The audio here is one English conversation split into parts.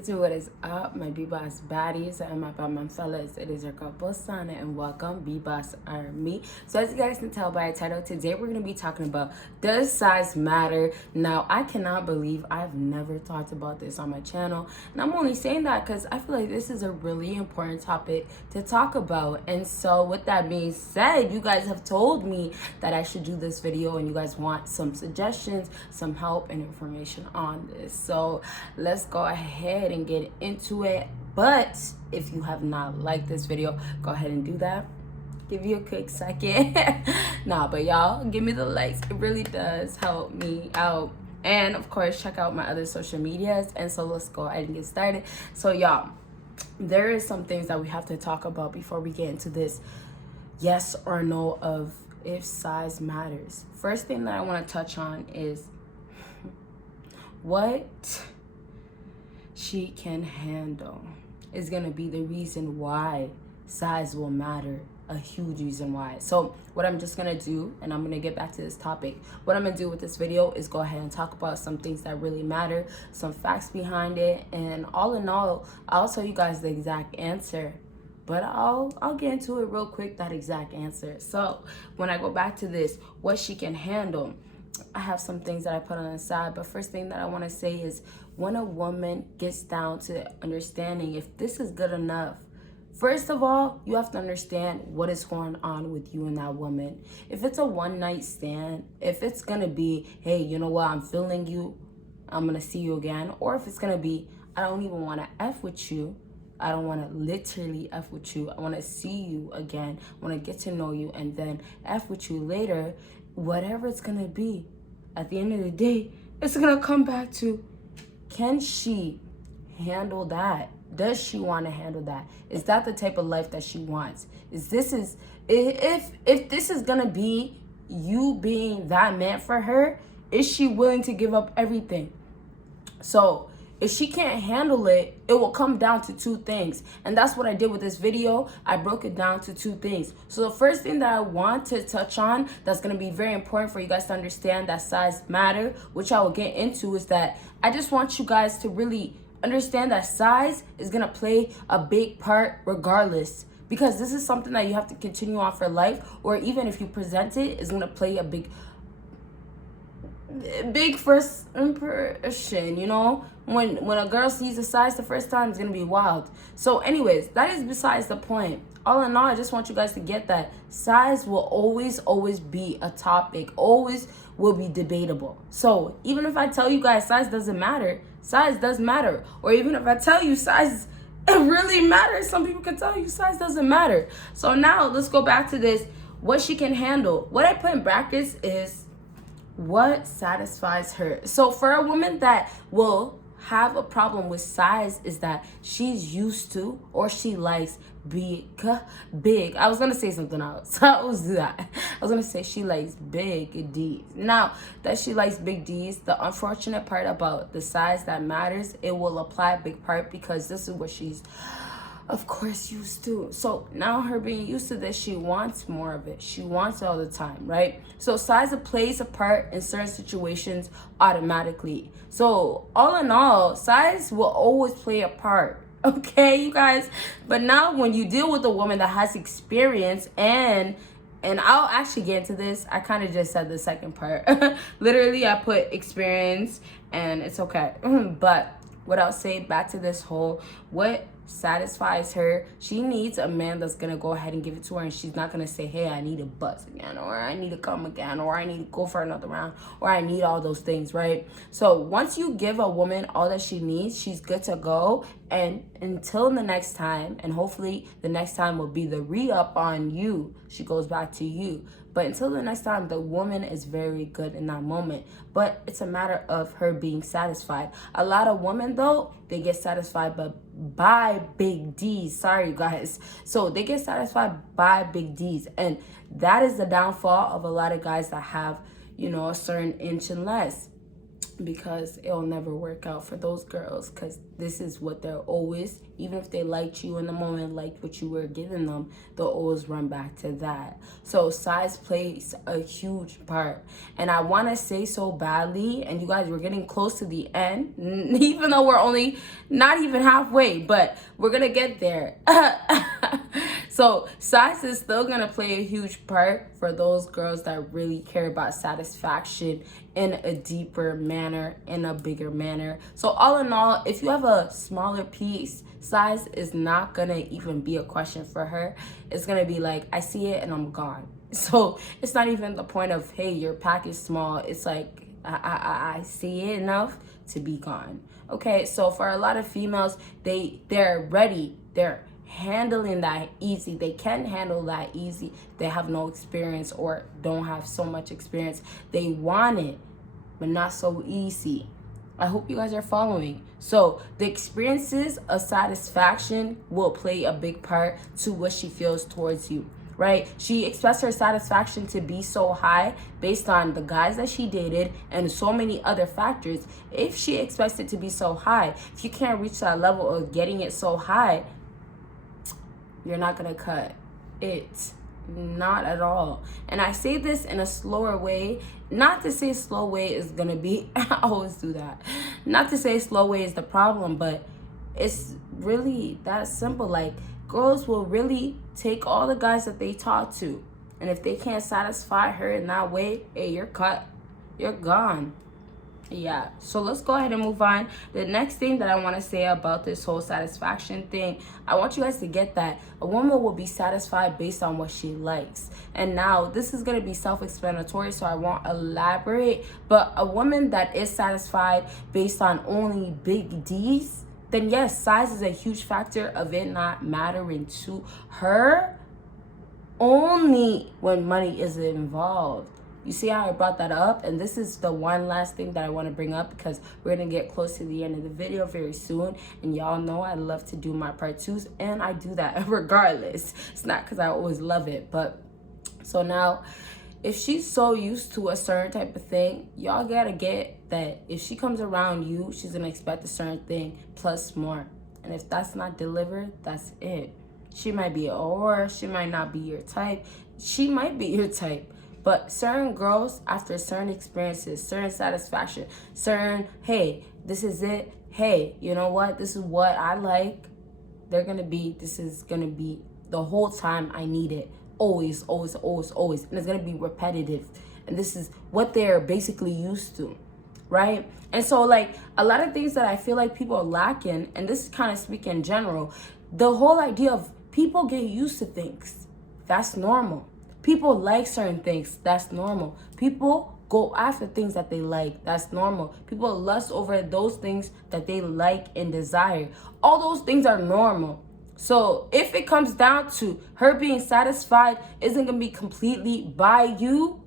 What is up, my BBossBaddies and my Batman fellas? It is your girl Bosana and welcome BBossArmy. So as you guys can tell by the title, today we're going to be talking about, does size matter? Now, I cannot believe I've never talked about this on my channel, and I'm only saying that because I feel like this is a really important topic to talk about. And so with that being said, you guys have told me that I should do this video and you guys want some suggestions, some help and information on this. So let's go ahead and get into it. But if you have not liked this video, go ahead and do that. Give you a quick second. But y'all give me the likes. It really does help me out. And of course, check out my other social medias. And so let's go ahead and get started. So y'all, there is some things that we have to talk about before we get into this yes or no of if size matters. First thing that I want to touch on is what she can handle is going to be the reason why size will matter, a huge reason why. So what I'm just going to do, and I'm going to get back to this topic, what I'm going to do with this video is go ahead and talk about some things that really matter, some facts behind it, and all in all, I'll tell you guys the exact answer. But I'll get into it real quick, that exact answer. So when I go back to this, what she can handle, I have some things that I put on the side. But first thing that I want to say is when a woman gets down to understanding if this is good enough, first of all, you have to understand what is going on with you and that woman. If it's a one-night stand, if it's going to be, hey, you know what, I'm feeling you, I'm going to see you again. Or if it's going to be, I don't even want to F with you. I don't want to literally F with you. I want to see you again. I want to get to know you and then F with you later. Whatever it's going to be, at the end of the day, it's going to come back to, can she handle that? Does she want to handle that? Is that the type of life that she wants? If this is going to be you being that man for her, is she willing to give up everything? So if she can't handle it, it will come down to two things. And that's what I did with this video. I broke it down to two things. So the first thing that I want to touch on that's going to be very important for you guys to understand that size matter, which I will get into, is that I just want you guys to really understand that size is going to play a big part regardless. Because this is something that you have to continue on for life, or even if you present it, it's going to play a big first impression, you know. When a girl sees a size the first time, it's gonna be wild. So anyways, that is besides the point. All in all, I just want you guys to get that size will always be a topic, always will be debatable. So even if I tell you guys size doesn't matter, size does matter. Or even if I tell you size it really matters, some people can tell you size doesn't matter. So now let's go back to this, what she can handle. What I put in brackets is what satisfies her. So for a woman that will have a problem with size is that she's used to or she likes big. I was gonna say something else. I was gonna say she likes big D's. Now that she likes big D's, the unfortunate part about the size that matters, it will apply a big part because this is what she's of course used to. So now her being used to this, she wants more of it. She wants it all the time, right? So size plays a part in certain situations automatically. So all in all, size will always play a part. Okay, you guys? But now when you deal with a woman that has experience and I'll actually get into this. I kind of just said the second part. Literally, I put experience and it's okay. But what I'll say back to this whole, what satisfies her, she needs a man that's gonna go ahead and give it to her, and she's not gonna say, hey, I need a buzz again, or I need to come again, or I need to go for another round, or I need all those things, right? So once you give a woman all that she needs, she's good to go. And until the next time, and hopefully the next time will be the re-up on you, she goes back to you. But until the next time, the woman is very good in that moment. But it's a matter of her being satisfied. A lot of women, though, they get satisfied by big D's. Sorry, guys. So they get satisfied by big D's. And that is the downfall of a lot of guys that have, you know, a certain inch and less. because it'll never work out for those girls, because this is what they're always, even if they liked you in the moment, liked what you were giving them, they'll always run back to that. So size plays a huge part, and I want to say so badly, and you guys, we're getting close to the end, even though we're only not even halfway, but we're gonna get there. So size is still gonna play a huge part for those girls that really care about satisfaction in a deeper manner, in a bigger manner. So all in all, if you have a smaller piece, size is not gonna even be a question for her. It's gonna be like, I see it and I'm gone. So it's not even the point of, hey, your pack is small. It's like, I see it enough to be gone. Okay, so for a lot of females, they're ready, they're handling that easy. They can handle that easy. They have no experience or don't have so much experience. They want it, but not so easy. I hope you guys are following. So the experiences of satisfaction will play a big part to what she feels towards you, right? She expects her satisfaction to be so high based on the guys that she dated and so many other factors. If she expects it to be so high, if you can't reach that level of getting it so high, you're not gonna cut it, not at all. And I say this in a slower way, not to say slow way is gonna be, I always do that, not to say slow way is the problem, but it's really that simple. Like, girls will really take all the guys that they talk to, and if they can't satisfy her in that way, hey, you're cut, you're gone. Yeah, so let's go ahead and move on. The next thing that I want to say about this whole satisfaction thing, I want you guys to get that a woman will be satisfied based on what she likes. And now this is going to be self-explanatory, so I won't elaborate, but a woman that is satisfied based on only big D's, then yes, size is a huge factor of it not mattering to her, only when money is involved. You see how I brought that up? And this is the one last thing that I want to bring up, because we're going to get close to the end of the video very soon. And y'all know I love to do my part twos, and I do that regardless. It's not because I always love it. But so now, if she's so used to a certain type of thing, y'all got to get that if she comes around you, she's going to expect a certain thing plus more. And if that's not delivered, that's it. She might be or she might not be your type. She might be your type. But certain girls, after certain experiences, certain satisfaction, certain, hey, this is it. Hey, you know what? This is what I like. This is going to be the whole time I need it. Always, always, always, always. And it's going to be repetitive. And this is what they're basically used to, right? And so, like, a lot of things that I feel like people are lacking, and this is kind of speaking in general, the whole idea of people get used to things. That's normal. People like certain things. That's normal. People go after things that they like. That's normal. People lust over those things that they like and desire. All those things are normal. So if it comes down to her being satisfied isn't going to be completely by you,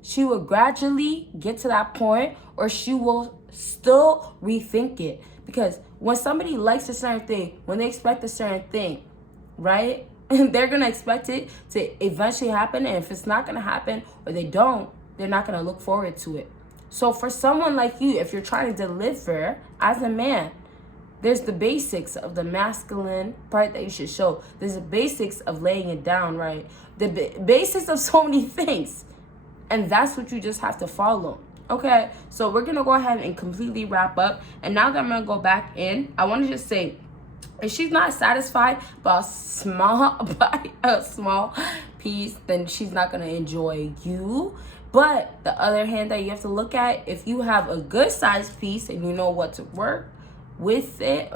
she will gradually get to that point, or she will still rethink it. Because when somebody likes a certain thing, when they expect a certain thing, right? They're going to expect it to eventually happen. And if it's not going to happen, or they don't, they're not going to look forward to it. So for someone like you, if you're trying to deliver as a man, there's the basics of the masculine part that you should show. There's the basics of laying it down, right? The basics of so many things. And that's what you just have to follow. Okay, so we're going to go ahead and completely wrap up. And now that I'm going to go back in, I want to just say, if she's not satisfied by a small piece, then she's not going to enjoy you. But the other hand that you have to look at, if you have a good size piece and you know what to work with it,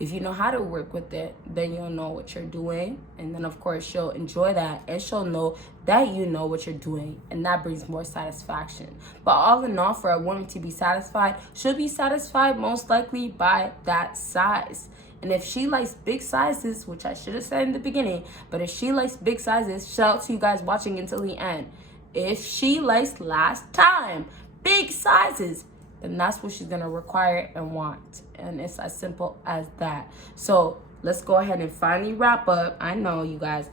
if you know how to work with it, then you'll know what you're doing. And then of course she'll enjoy that, and she'll know that you know what you're doing, and that brings more satisfaction. But all in all, for a woman to be satisfied, she'll be satisfied most likely by that size. And if she likes big sizes, which I should have said in the beginning, but if she likes big sizes, shout out to you guys watching until the end. If she likes last time big sizes, then that's what she's going to require and want. And it's as simple as that. So let's go ahead and finally wrap up. I know, you guys,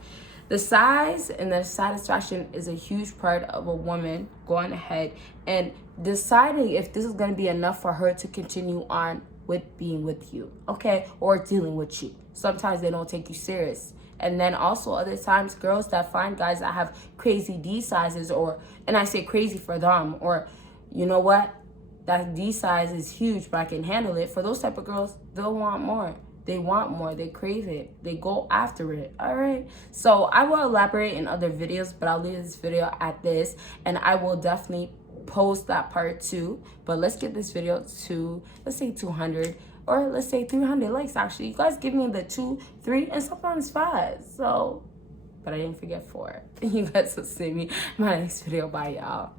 The size and the satisfaction is a huge part of a woman going ahead and deciding if this is going to be enough for her to continue on with being with you, okay, or dealing with you. Sometimes they don't take you serious. And then also other times, girls that find guys that have crazy D sizes, or, and I say crazy for them, or you know what, that D size is huge but I can handle it. For those type of girls, they'll want more. They want more. They crave it. They go after it. All right. So I will elaborate in other videos, but I'll leave this video at this, and I will definitely post that part too. But let's get this video to, let's say 200, or let's say 300 likes. Actually, you guys give me the 2, 3, and sometimes 5. So, but I didn't forget 4. You guys will see me in my next video. Bye, y'all.